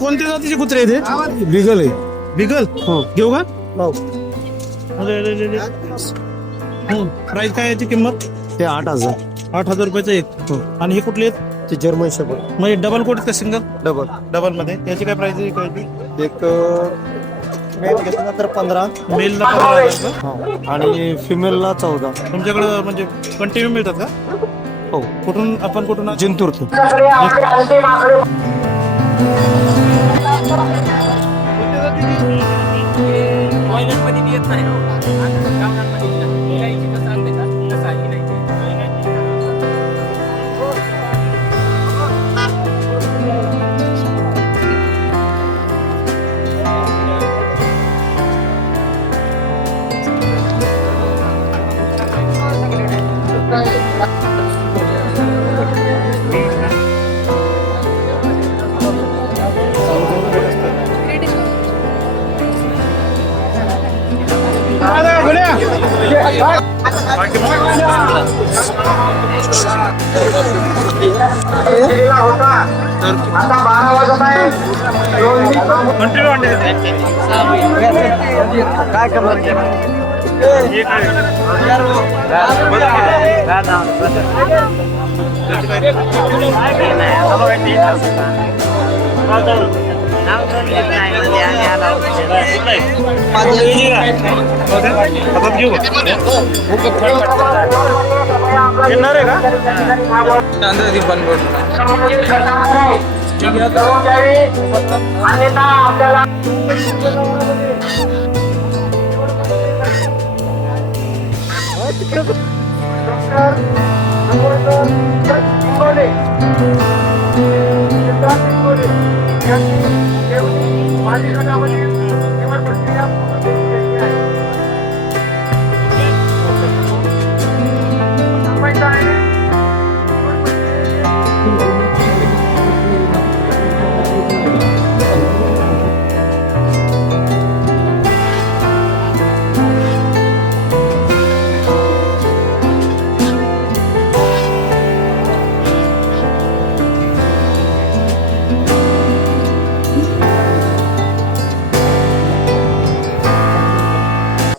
कोणत्या जातीचे कुत्रे आहेत? बिगल आहे. बिगल हो. घेऊ का? हो. प्राइस काय याची किंमत? ते 8,000. 8,000 रुपयाचं एक. हो. आणि हे कुठले आहेत? ते जर्मन शेपर्ड म्हणजे डबल कोट का सिंगल? डबल. डबल मध्ये त्याची काय प्राइस आहे? एक मेल घेतला तर 15. मेलला 15,000 का? हो. आणि फिमेलला 14. तुमच्याकडं म्हणजे कंटिन्यू मिळतात का? हो. कुठून आपण कुठून? जिंतूर. काय येणार आहे का? डॉक्टर